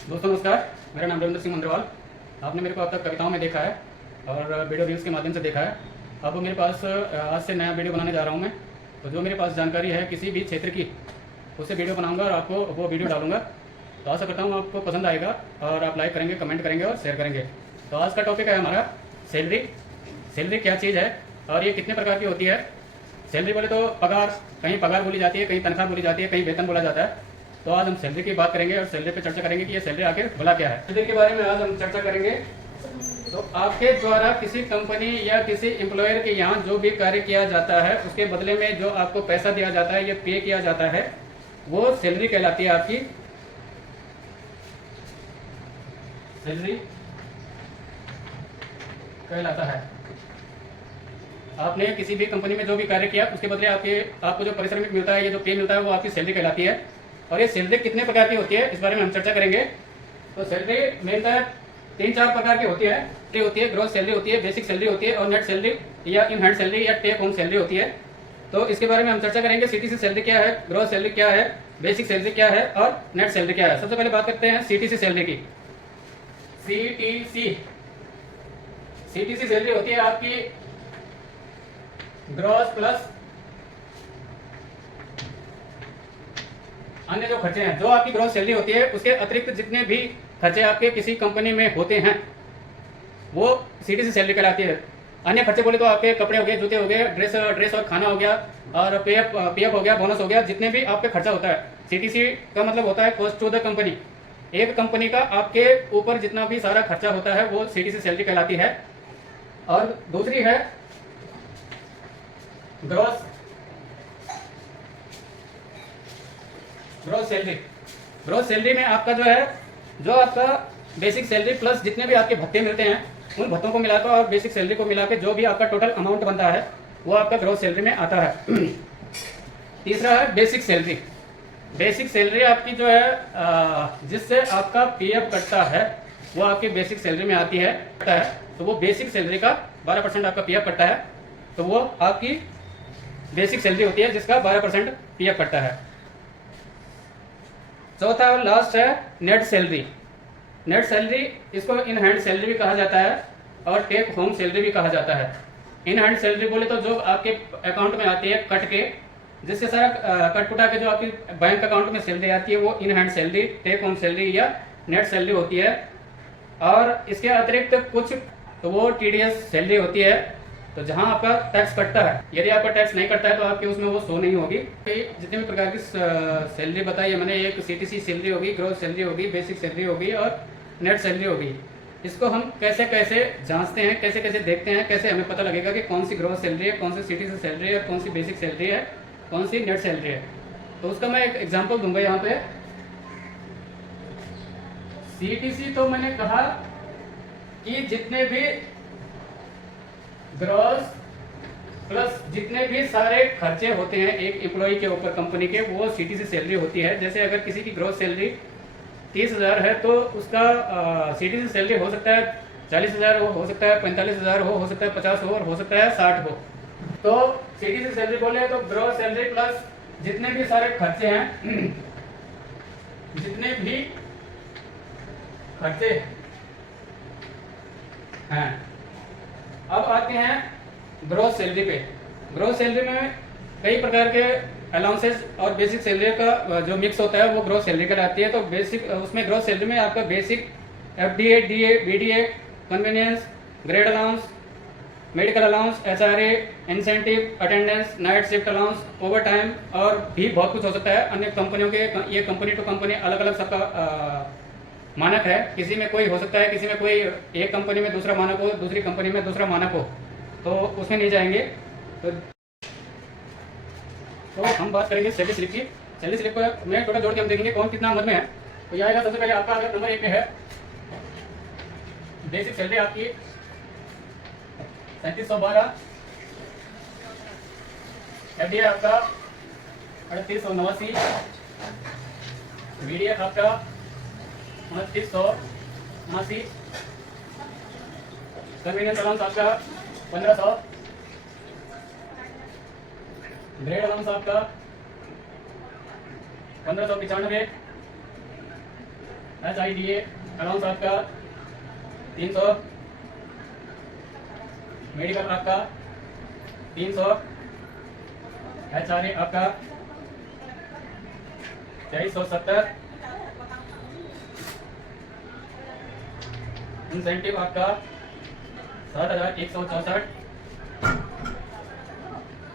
दोस्तों नमस्कार, मेरा नाम रविंद्र सिंह मंद्रवाल। आपने मेरे को अब तक कविताओं में देखा है और वीडियो रील्स के माध्यम से देखा है। अब मेरे पास आज से नया वीडियो बनाने जा रहा हूँ मैं। तो जो मेरे पास जानकारी है किसी भी क्षेत्र की, उससे वीडियो बनाऊंगा और आपको वो वीडियो डालूंगा। तो आशा करता हूँ आपको पसंद आएगा और आप लाइक करेंगे, कमेंट करेंगे और शेयर करेंगे। तो आज का टॉपिक है हमारा सैलरी। सैलरी क्या चीज़ है और ये कितने प्रकार की होती है। सैलरी बोले तो पगार, कहीं पगार बोली जाती है, कहीं तनख्वाह बोली जाती है, कहीं वेतन बोला जाता है। तो आज हम सैलरी की बात करेंगे और सैलरी पे चर्चा करेंगे कि ये सैलरी आखिर भला क्या है। सैलरी के बारे में आज हम चर्चा करेंगे। तो आपके द्वारा किसी कंपनी या किसी एम्प्लॉयर के यहाँ जो भी कार्य किया जाता है उसके बदले में जो आपको पैसा दिया जाता है या पे किया जाता है वो सैलरी कहलाती है। आपकी सैलरी कहलाता है। आपने किसी भी कंपनी में जो भी कार्य किया उसके बदले आपको जो पारिश्रमिक मिलता है या जो पे मिलता है वो आपकी सैलरी कहलाती है। और ये सैलरी कितने प्रकार की होती है इस बारे में हम चर्चा करेंगे। तो सैलरी मेनतः 3-4 प्रकार की होती है। ग्रॉस सैलरी होती है, बेसिक सैलरी होती है और नेट सैलरी या इन हैंड सैलरी या टेक होम सैलरी होती है। तो इसके बारे में हम चर्चा करेंगे। सीटीसी सैलरी क्या है, ग्रॉस सैलरी क्या है, बेसिक सैलरी क्या है और नेट सैलरी क्या है। सबसे पहले बात करते हैं सीटीसी सैलरी की। सीटीसी सैलरी होती है आपकी ग्रॉस प्लस अन्य जो खर्चे हैं। जो आपकी ग्रॉस सैलरी होती है उसके अतिरिक्त जितने भी खर्चे आपके किसी कंपनी में होते हैं वो सीटीसी सैलरी कहलाती है। अन्य खर्चे बोले तो आपके कपड़े हो गए, जूते हो गए, ड्रेस और खाना हो गया और पीएफ हो गया, बोनस हो गया, जितने भी आपके खर्चा होता है। सीटीसी का मतलब होता है कॉस्ट टू द कंपनी। एक कंपनी का आपके ऊपर जितना भी सारा खर्चा होता है वो सीटीसी सैलरी कहलाती है। और दूसरी है ग्रॉस सैलरी। ग्रॉस सैलरी में आपका जो आपका बेसिक सैलरी प्लस जितने भी आपके भत्ते मिलते हैं उन भत्तों को मिलाकर और बेसिक सैलरी को मिलाकर जो भी आपका टोटल अमाउंट बनता है वो आपका ग्रॉस सैलरी में आता है। तीसरा है बेसिक सैलरी। बेसिक सैलरी आपकी जो है जिससे आपका पीएफ कटता है वो आपकी बेसिक सैलरी में आती है। तो वो बेसिक सैलरी का 12% आपका पीएफ कटता है। तो वो आपकी बेसिक सैलरी होती है जिसका 12% पीएफ कटता है। चौथा और लास्ट है नेट सैलरी। नेट सैलरी इसको इन हैंड सैलरी भी कहा जाता है और टेक होम सैलरी भी कहा जाता है। इन हैंड सैलरी बोले तो जो आपके अकाउंट में आती है कट के, जिससे सारा कट कुटा के जो आपकी बैंक अकाउंट में सैलरी आती है वो in hand salary, take home salary या नेट सैलरी होती है। और इसके अतिरिक्त कुछ तो वो टीडीएस सैलरी होती है। तो जहां आपका टैक्स कटता है, यदि आपका टैक्स नहीं कटता है तो आपके उसमें वो शो नहीं होगी। जितने भी प्रकार की सैलरी बताई है मैंने, एक सीटीसी सैलरी होगी, ग्रॉस सैलरी होगी, बेसिक सैलरी होगी और नेट सैलरी होगी। इसको हम कैसे कैसे जांचते हैं, कैसे कैसे देखते हैं, कैसे हमें पता लगेगा कि कौन सी ग्रॉस सैलरी है, कौन सी सीटीसी सैलरी है, कौन सी बेसिक सैलरी है, कौन सी नेट सैलरी है। तो उसका मैं एक एग्जाम्पल दूंगा यहाँ पे। सीटीसी तो मैंने कहा कि जितने भी ग्रॉस प्लस जितने भी सारे खर्चे होते हैं एक एम्प्लॉय के ऊपर कंपनी के, वो सीटीसी सैलरी होती है। जैसे अगर किसी की ग्रॉस सैलरी 30,000 है तो उसका सीटीसी सैलरी हो सकता है 40,000 हो सकता है 45,000 हो सकता है 50 हो और हो सकता है 60 हो। तो सीटीसी सैलरी बोले तो ग्रॉस सैलरी प्लस जितने भी सारे खर्चे हैं जितने भी खर्चे हैं। अब आते हैं ग्रॉस सैलरी पे। ग्रॉस सैलरी में कई प्रकार के अलाउंसेस और बेसिक सैलरी का जो मिक्स होता है वो ग्रॉस सैलरी कहलाती है। तो बेसिक उसमें ग्रॉस सैलरी में आपका basic FDA, DA, BDA, convenience, grade allowance, medical allowance, HRA, incentive, attendance, night shift allowance, over time और भी बहुत कुछ हो सकता है। अन्य कंपनियों के ये कंपनी टू कंपनी अलग अलग सबका मानक है। किसी में कोई हो सकता है, किसी में कोई, एक कंपनी में दूसरा मानक हो, दूसरी कंपनी में दूसरा मानक हो, तो उसमें नहीं जाएंगे। तो हम बात करेंगे सैलरी स्लिप की। सैलरी स्लिप में टोटल जोड़ के हम देखेंगे कौन कितना मद में है। तो यह आएगा सबसे पहले आपका अगर नंबर 1 पे है बेसिक सैलरी आपकी 3712, एफडीए आपका 3889, वीडीएफ आपका 2980, कन्वीनियंस अलाउंस आपका 1500, ग्रेड अलाउंस आपका 1595, HIDA अलाउंस आपका 300, मेडिकल आपका 300, HRA आपका 2370, इंसेंटिव आपका 7164,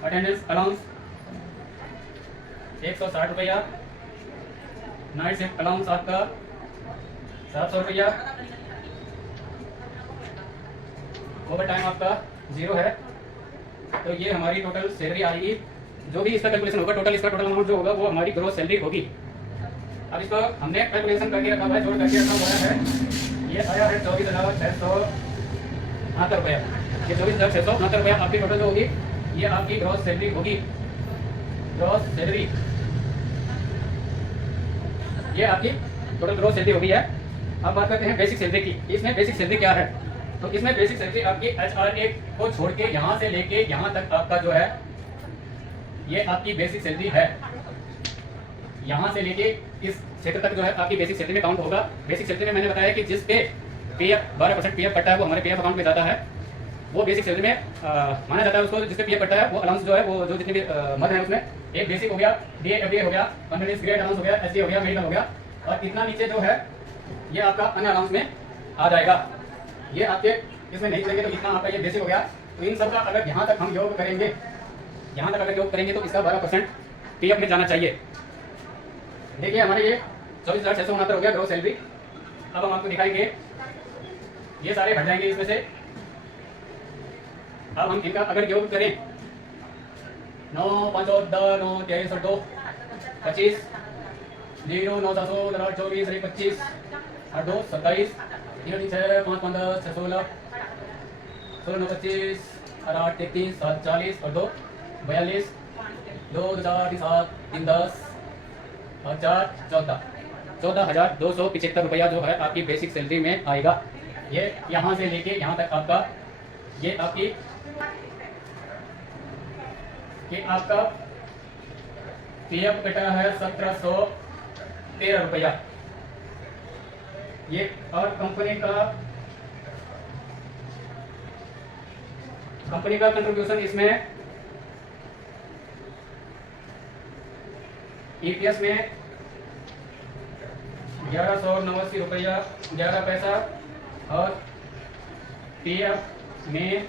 अटेंडेंस अलाउंस 160 रुपया, नाइट शिफ्ट अलाउंस आपका 700 रुपया, ओवर टाइम आपका 0 है। तो ये हमारी टोटल सैलरी आएगी। जो भी इसका कैलकुलेशन होगा, इसका टोटल अमाउंट जो होगा वो हमारी ग्रोस सैलरी होगी। अब इसको हमने कैलकुलेशन करके रखा हुआ है, जोड़ करके रखा हुआ है। ये आया है 24,669 रुपया। ये 24,669 रुपया आपकी टोटल जो होगी, ये आपकी ग्रोस सैलरी होगी। ग्रोस सैलरी ये आपकी टोटल ग्रोस सैलरी होगी है। अब बात करते हैं बेसिक सैलरी की। इसमें बेसिक सैलरी क्या है? तो इसमें बेसिक सैलरी आपकी HRA को छोड़ के यहाँ से लेके यहाँ तक आपका जो है, ये आपकी बेसिक सैलरी है। यहाँ से लेके इस क्षेत्र तक जो है आपकी बेसिक सैलरी में काउंट होगा। बेसिक सैलरी में मैंने बताया कि जिस पे PF 12% PF कटता है वो हमारे PF अकाउंट में जाता है, वो बेसिक सैलरी में माना जाता है उसको। जिसपे PF कटता है वो अलाउंस जो है, वो जो जितने भी मद है उसमें, एक बेसिक हो गया, DA FDA हो गया, कंटिन्यूअस ग्रेड अलाउंस हो गया, SDA हो गया, मेडिकल हो गया, और इतना नीचे जो है ये आपका अन्य अलाउंस में आ जाएगा। ये आपके इसमें नहीं चलेंगे तो इतना आपका ये बेसिक हो गया। तो इन सब का अगर यहाँ तक हम योग करेंगे, यहाँ तक अगर योग करेंगे तो इसका 12% PF में जाना चाहिए। देखिए हमारे ये 24,669 हो गया ग्रोस सैलरी। अब हम आपको दिखाएंगे, ये सारे हट जाएंगे इसमें से। अब हम इनका अगर योग करें, 9 5 10 9 23 2 25 0 9 7 8 24 25 8 2 27 3 6 5 15 6 16 16 9 25 8 33 7 40 और 2 42 2 4 7 3 10 और 4 14 14,275 रुपया जो है आपकी बेसिक सैलरी में आएगा। ये यहाँ से लेके यहाँ तक आपका, ये आपकी आपका PF कटा है 1713 रुपया। ये और कंपनी का कंट्रीब्यूशन इसमें EPS में 1189 रुपया 11 पैसा और PF में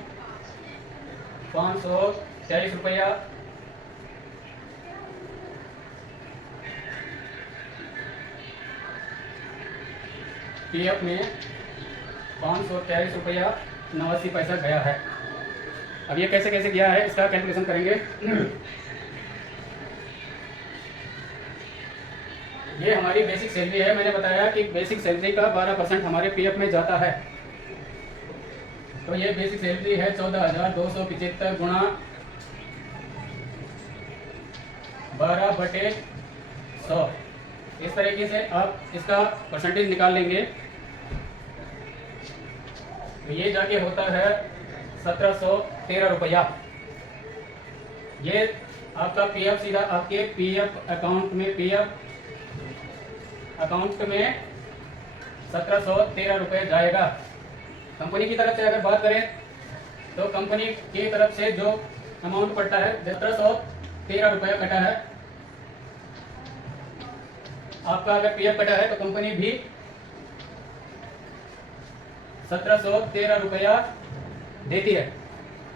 523 रुपया PF में 523 रुपया 89 पैसा गया है। अब ये कैसे कैसे गया है इसका कैलकुलेशन करेंगे। ये हमारी बेसिक सैलरी है। मैंने बताया कि बेसिक सैलरी का 12% हमारे PF में जाता है। तो ये बेसिक सैलरी है 14,275 गुणा 12/100। इस तरीके से आप इसका परसेंटेज निकाल लेंगे तो ये जाके होता है 1713 रुपया। ये आपका PF सीधा आपके PF अकाउंट में 1713 रुपये जाएगा। कंपनी की तरफ से अगर बात करें तो कंपनी की तरफ से जो अमाउंट पड़ता है 1713 रुपया कटा है। आपका अगर PF कटा है तो कंपनी भी 1713 रुपया देती है।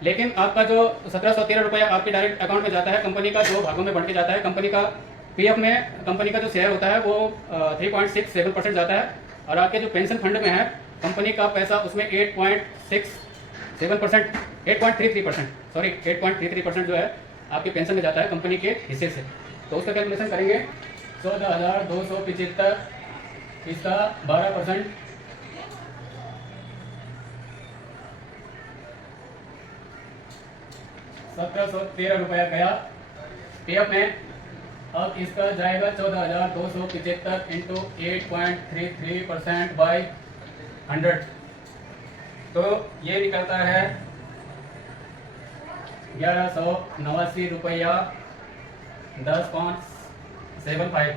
लेकिन आपका जो 1713 रुपया आपके डायरेक्ट अकाउंट में जाता है, कंपनी का दो भागों में बढ़ के जाता है। कंपनी का PF में कंपनी का जो शेयर होता है वो 3.67% जाता है, और आपके जो पेंशन फंड में है कंपनी का पैसा उसमें 8.33% जो है आपके पेंशन में जाता है कंपनी के हिस्से से। तो उसका कैलकुलेशन करेंगे 14,275 इसका 12% 1713 रुपया गया PF में। अब इसका जाएगा 14,275 इंटू 8.33% बाई 100। तो ये निकलता है 1189 रुपया 10.75।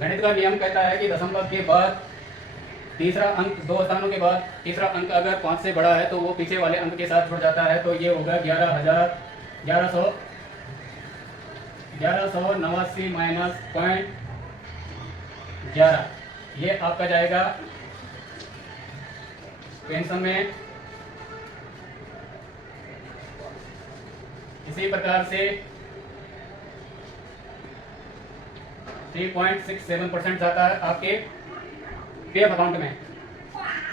गणित का नियम कहता है कि दशमलव के बाद तीसरा अंक, 2 स्थानों के बाद तीसरा अंक अगर 5 से बड़ा है तो वो पीछे वाले अंक के साथ जुड़ जाता है। तो ये होगा 1189 माइनस 0.11, ये आपका जाएगा पेंशन में। इसी प्रकार से 3.67% जाता है आपके पीएफ अकाउंट में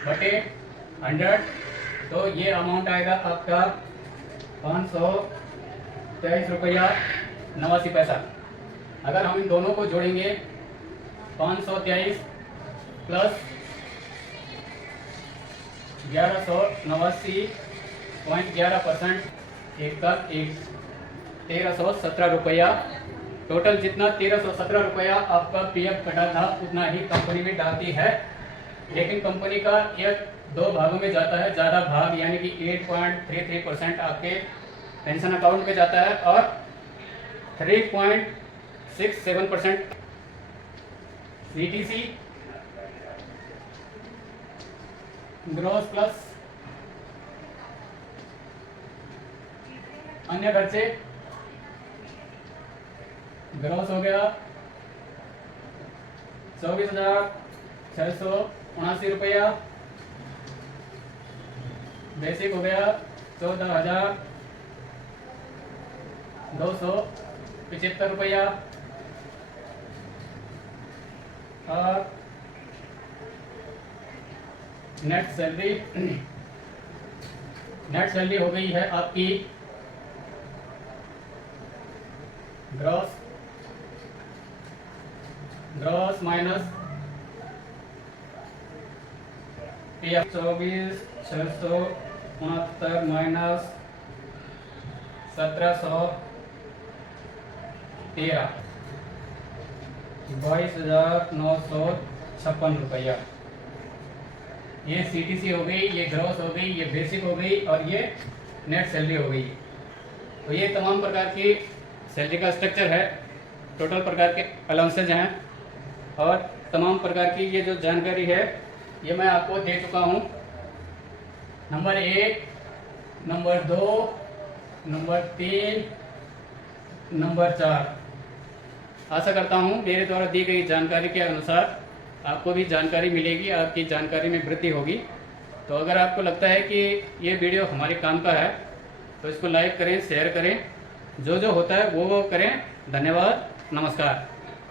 बटे 100, तो ये अमाउंट आएगा आपका 523 रुपया 89 पैसा। अगर हम इन दोनों को जोड़ेंगे 523 प्लस 1189.11%, एक का एक 1317 रुपया टोटल। जितना 1317 रुपया आपका पीएफ कटा था उतना ही कंपनी में डालती है, लेकिन कंपनी का एक 2 भागों में जाता है। ज़्यादा भाग यानी कि 8.33% आपके पेंशन अकाउंट में जाता है और 3.67% सीटीसी ग्रॉस प्लस अन्य खर्चे। ग्रॉस हो गया 24,679 रुपया, बेसिक हो गया 14,275 रुपया और नेट सैलरी हो गई है आपकी ग्रॉस माइनस पीएफ 24,669 माइनस 1713, 22,956 रुपया। ये सीटीसी हो गई, ये ग्रॉस हो गई, ये बेसिक हो गई और ये नेट सैलरी हो गई। तो ये तमाम प्रकार की सैलरी का स्ट्रक्चर है, टोटल प्रकार के अलाउंसेज हैं और तमाम प्रकार की ये जो जानकारी है ये मैं आपको दे चुका हूँ। Number 1, number 2, number 3, number 4। आशा करता हूँ मेरे द्वारा दी गई जानकारी के अनुसार आपको भी जानकारी मिलेगी, आपकी जानकारी में वृद्धि होगी। तो अगर आपको लगता है कि ये वीडियो हमारे काम का है तो इसको लाइक करें, शेयर करें, जो जो होता है वो करें। धन्यवाद, नमस्कार।